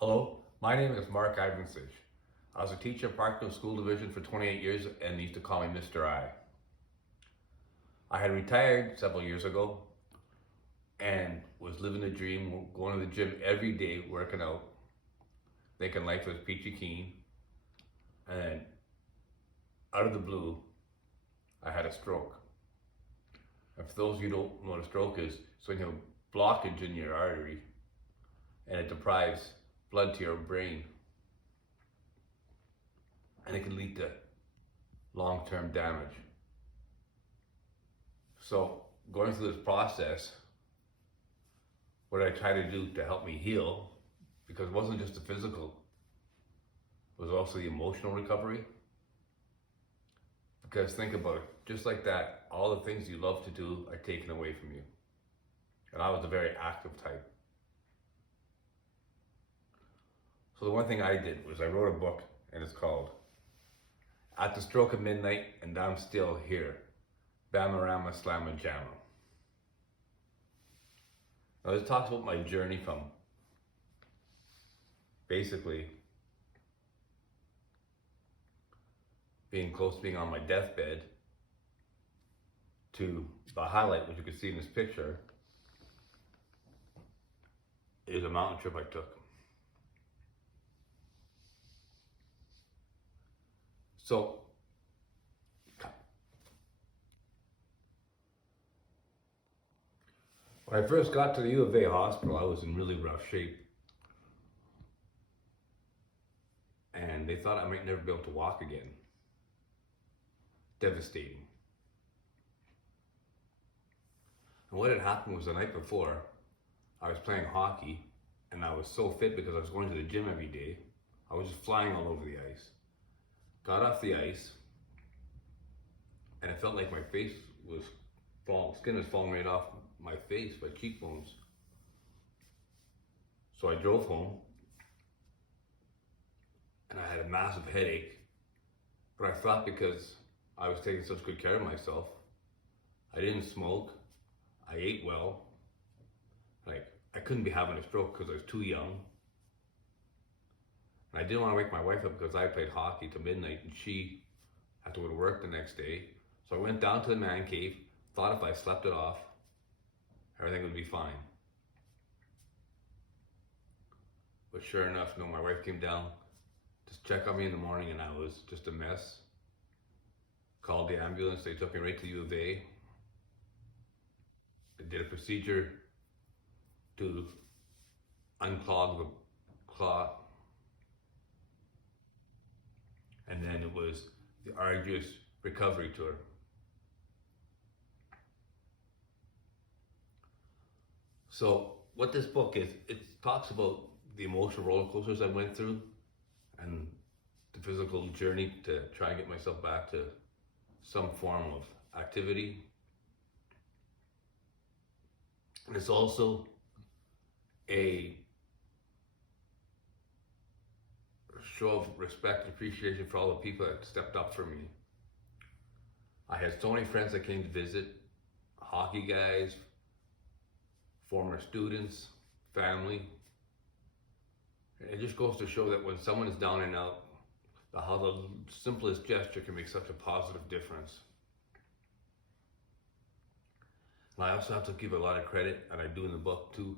Hello, my name is Mark Ivancic. I was a teacher at Parkville School Division for 28 years and they used to call me Mr. I had retired several years ago and was living the dream, going to the gym every day, working out, thinking life was peachy keen. And out of the blue, I had a stroke. And for those of you who don't know what a stroke is, it's when you have blockage in your artery and it deprives blood to your brain. And it can lead to long-term damage. So going through this process, what I try to do to help me heal, because it wasn't just the physical, it was also the emotional recovery. Because think about it, just like that, all the things you love to do are taken away from you. And I was a very active type. So the one thing I did was I wrote a book and it's called At the Stroke of Midnight and I'm Still Here, Bamarama Slamma Jamma. Now this talks about my journey from basically being close to being on my deathbed to the highlight, which you can see in this picture, is a mountain trip I took. So, when I first got to the U of A hospital, I was in really rough shape. And they thought I might never be able to walk again. Devastating. And what had happened was the night before, I was playing hockey and I was so fit because I was going to the gym every day. I was just flying all over the ice. Got off the ice and it felt like my face was falling, skin was falling right off my face, my cheekbones. So I drove home and I had a massive headache, but I thought because I was taking such good care of myself, I didn't smoke, I ate well, like I couldn't be having a stroke because I was too young. And I didn't want to wake my wife up because I played hockey till midnight and she had to go to work the next day. So I went down to the man cave, thought if I slept it off, everything would be fine. But sure enough, no, my wife came down to check on me in the morning and I was just a mess. Called the ambulance, they took me right to U of A. They did a procedure to unclog the clot. And then it was the arduous recovery tour. So what this book is, it talks about the emotional roller coasters I went through and the physical journey to try and get myself back to some form of activity. And it's also a show of respect and appreciation for all the people that stepped up for me. I had so many friends that came to visit, hockey guys, former students, family. And it just goes to show that when someone is down and out, how the simplest gesture can make such a positive difference. And I also have to give a lot of credit, and I do in the book, to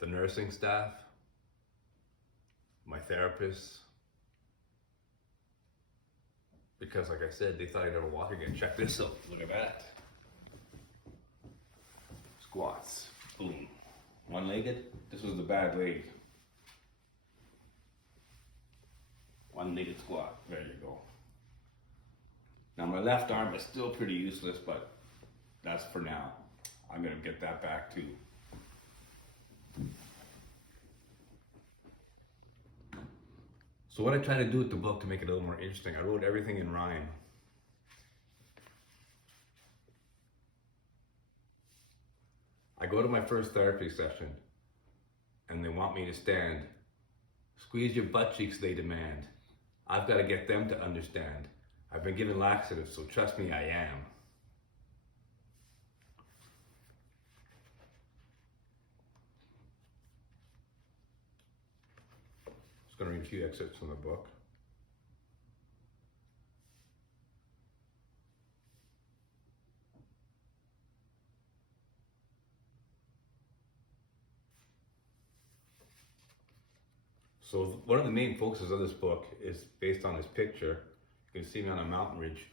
the nursing staff, my therapists, because like I said, they thought I'd never walk again. Check this out, look at that. Squats, boom. One-legged, this was the bad leg. One-legged squat, there you go. Now my left arm is still pretty useless, but that's for now. I'm gonna get that back too. So what I try to do with the book to make it a little more interesting, I wrote everything in rhyme. I go to my first therapy session and they want me to stand. Squeeze your butt cheeks, they demand. I've got to get them to understand. I've been given laxatives, so trust me, I am. going to read a few excerpts from the book. So one of the main focuses of this book is based on this picture. You can see me on a mountain ridge.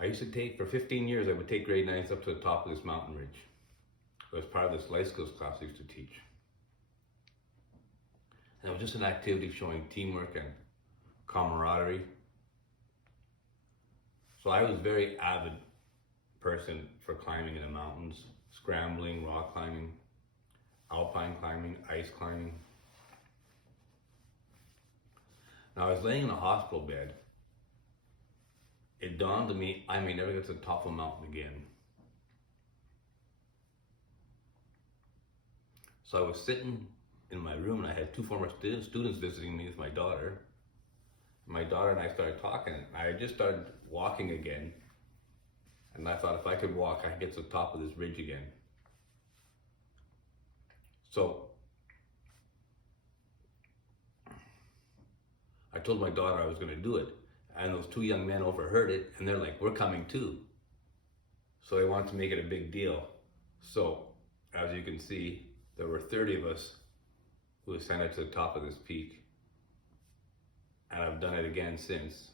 I used to take, for 15 years, I would take grade 9s up to the top of this mountain ridge. It was part of this life skills class I used to teach. And it was just an activity showing teamwork and camaraderie. So I was a very avid person for climbing in the mountains, scrambling, rock climbing, alpine climbing, ice climbing. Now I was laying in a hospital bed. It dawned on me I may never get to the top of a mountain again. So I was sitting in my room and I had two former students visiting me with my daughter. My daughter and I started talking. I had just started walking again. And I thought if I could walk, I could get to the top of this ridge again. So I told my daughter I was going to do it. And those two young men overheard it and they're like, we're coming too. So they wanted to make it a big deal. So as you can see, there were 30 of us who ascended to the top of this peak. And I've done it again since.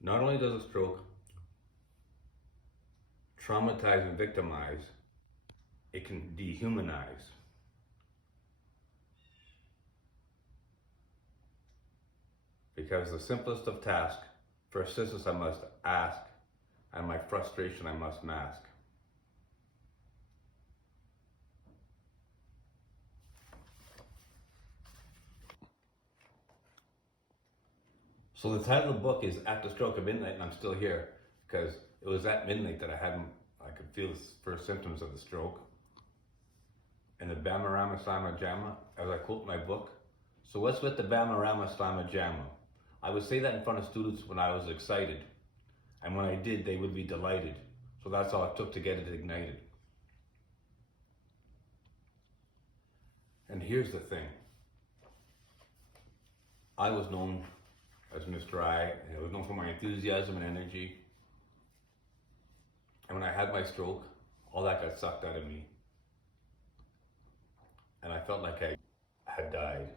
Not only does a stroke traumatize and victimize, it can dehumanize. Because the simplest of tasks, for assistance I must ask, and my frustration I must mask. So the title of the book is At the Stroke of Midnight, and I'm still here because it was at midnight that I could feel the first symptoms of the stroke. And the Bama Rama Slama Jama, as I quote my book. So what's with the Bama Rama Slama Jama? I would say that in front of students when I was excited. And when I did, they would be delighted. So that's all it took to get it ignited. And here's the thing. I was known as Mr. I, and I was known for my enthusiasm and energy. And when I had my stroke, all that got sucked out of me. And I felt like I had died.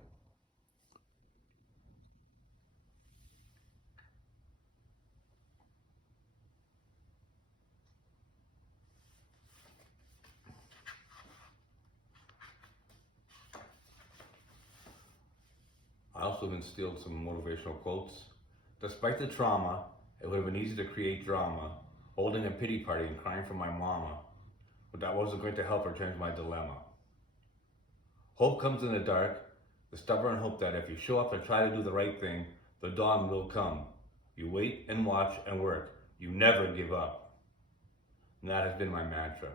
I also have instilled some motivational quotes. Despite the trauma, it would have been easy to create drama, holding a pity party and crying for my mama, but that wasn't going to help her change my dilemma. Hope comes in the dark, the stubborn hope that if you show up and try to do the right thing, the dawn will come. You wait and watch and work. You never give up. And that has been my mantra.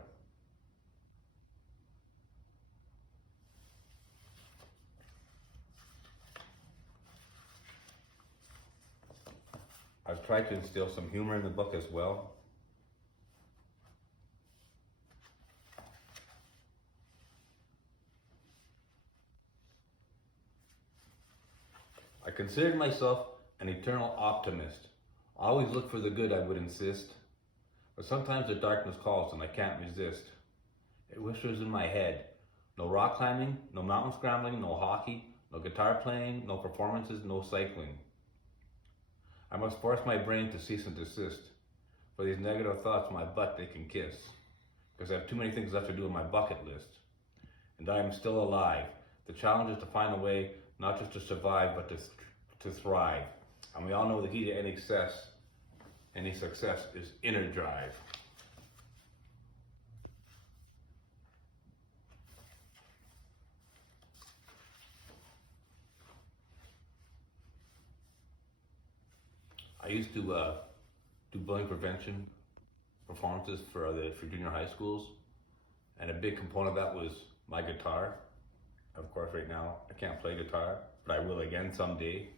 I've tried to instill some humor in the book as well. I considered myself an eternal optimist. I always look for the good, I would insist. But sometimes the darkness calls and I can't resist. It whispers in my head. No rock climbing, no mountain scrambling, no hockey, no guitar playing, no performances, no cycling. I must force my brain to cease and desist. For these negative thoughts, my butt they can kiss. Because I have too many things left to do on my bucket list. And I am still alive. The challenge is to find a way, not just to survive, but to thrive. And we all know the key to any success is inner drive. I used to do bullying prevention performances for junior high schools, and a big component of that was my guitar. Of course, right now I can't play guitar, but I will again someday.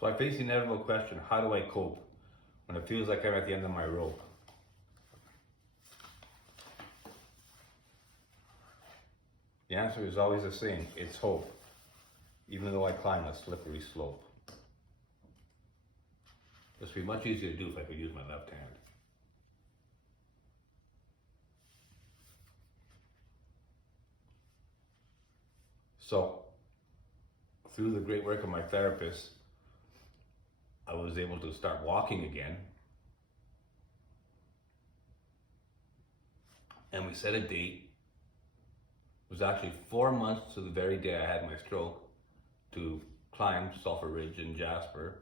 So I face the inevitable question, how do I cope when it feels like I'm at the end of my rope? The answer is always the same, it's hope, even though I climb a slippery slope. This would be much easier to do if I could use my left hand. So, through the great work of my therapist, I was able to start walking again. And we set a date. It was actually 4 months to the very day I had my stroke to climb Sulphur Ridge in Jasper.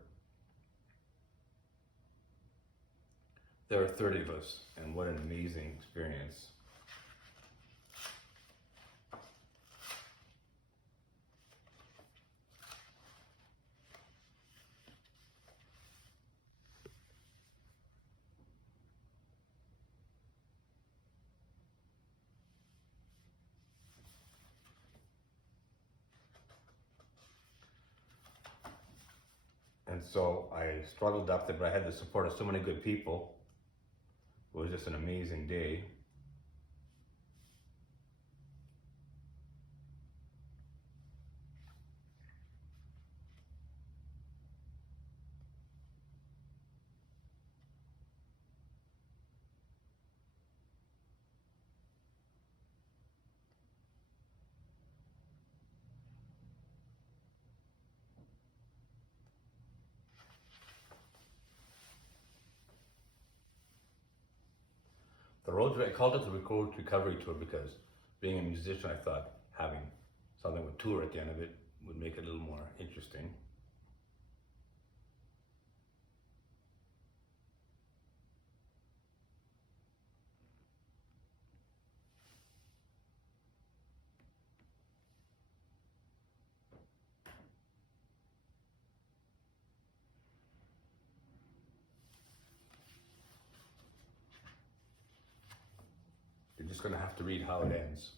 There are 30 of us, and what an amazing experience. And so I struggled up there, but I had the support of so many good people. It was just an amazing day. The road, I called it the Road Recovery Tour because being a musician, I thought having something with tour at the end of it would make it a little more interesting. You're just going to have to read how it ends.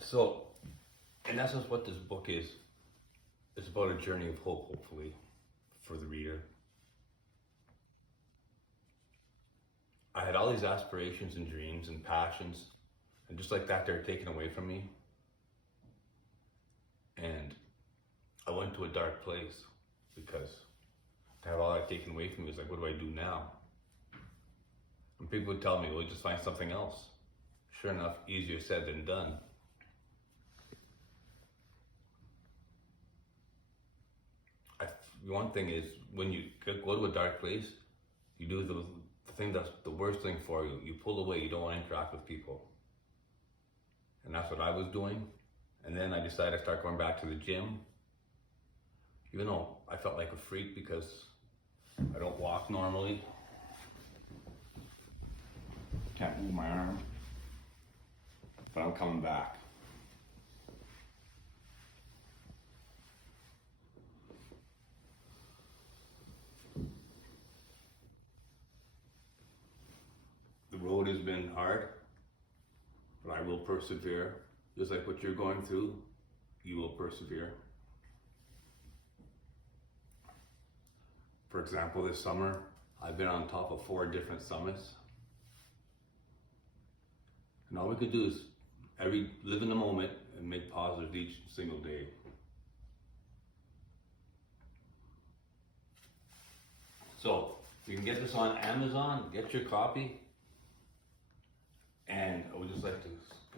So, in essence, what this book is, it's about a journey of hope, hopefully, for the reader. I had all these aspirations and dreams and passions, and just like that, they're taken away from me. And I went to a dark place because to have all that taken away from me was like, what do I do now? And people would tell me, well, just find something else. Sure enough, easier said than done. One thing is, when you go to a dark place, you do the thing that's the worst thing for you. You pull away, you don't want to interact with people. And that's what I was doing. And then I decided to start going back to the gym. Even though I felt like a freak because I don't walk normally. Can't move my arm. But I'm coming back. The road has been hard, but I will persevere. Just like what you're going through, you will persevere. For example, this summer, I've been on top of 4 different summits. And all we could do is live in the moment and make positives each single day. So you can get this on Amazon, get your copy. And I would just like to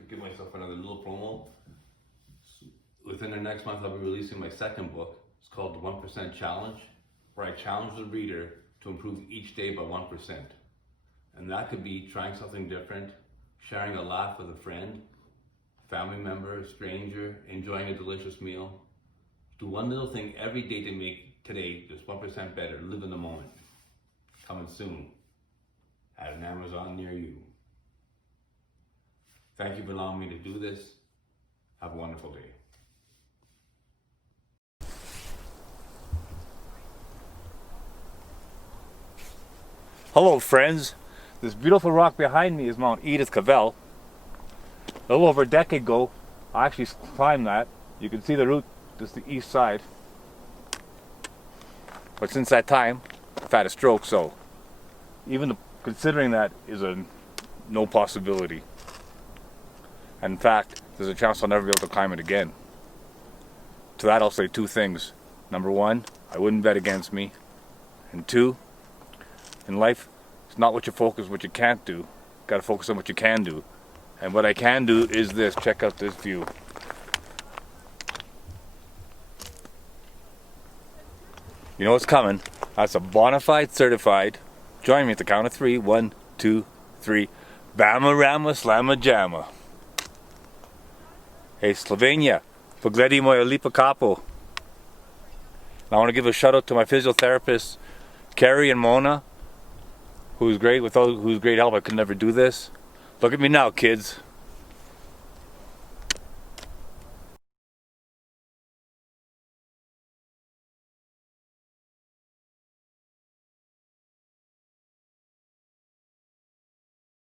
give myself another little promo. Within the next month, I'll be releasing my second book. It's called The 1% Challenge, where I challenge the reader to improve each day by 1%. And that could be trying something different, sharing a laugh with a friend, family member, stranger, enjoying a delicious meal. Do one little thing every day to make today just 1% better. Live in the moment. Coming soon at an Amazon near you. Thank you for allowing me to do this. Have a wonderful day. Hello friends, this beautiful rock behind me is Mount Edith Cavell. A little over a decade ago, I actually climbed that. You can see the route, this is the east side. But since that time, I've had a stroke, so even considering that is a no possibility. And in fact, there's a chance I'll never be able to climb it again. To that I'll say two things. Number one, I wouldn't bet against me. And two, in life, it's not what you focus, what you can't do. You gotta focus on what you can do. And what I can do is this. Check out this view. You know what's coming? That's a bona fide certified. Join me at the count of 3. 1, 2, 3. Bama Rama Slamma Jamma. Hey Slovenia, pogledi mojo lipo kapo. I want to give a shout out to my physiotherapists, Carrie and Mona, who's great. Without whose great help I could never do this. Look at me now, kids.